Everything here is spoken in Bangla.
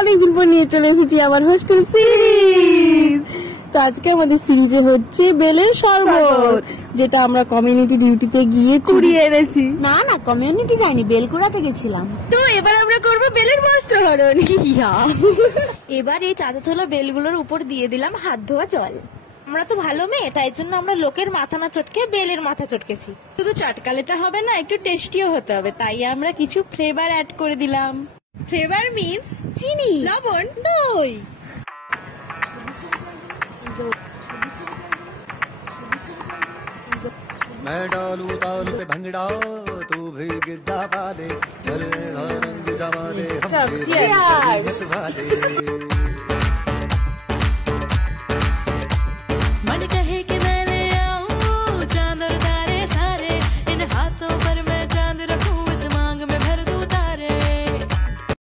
অনেকদিন পর নিয়ে চলে এসেছি আমার হোস্টেল সিরিজ। তো আজকে আমাদের সিরিজে হচ্ছে বেলের শরবত, যেটা আমরা কমিউনিটি ডিউটিতে গিয়ে কুড়িয়ে এনেছি। না না, কমিউনিটি যাইনি, বেলকুড়াতে গেছিলাম। তো এবার আমরা করব বেলের বস্ত্রহরণ। এবার এই চাচা ছোলা বেলগুলোর উপর দিয়ে দিলাম হাত ধোয়া জল। আমরা তো ভালো মেয়ে, তাই জন্য আমরা লোকের মাথা না চটকে বেলের মাথা চটকেছি। শুধু চটকালেটা হবে না, একটু টেস্টিও হতে হবে, তাই আমরা কিছু ফ্লেভার অ্যাড করে দিলাম। ফ্লেভার মিন্স চিনি, লবণ, দই। मैं डालू ताल पे भंगड़ा तू भी गिद्दा पा दे चले रंग जमा दे हम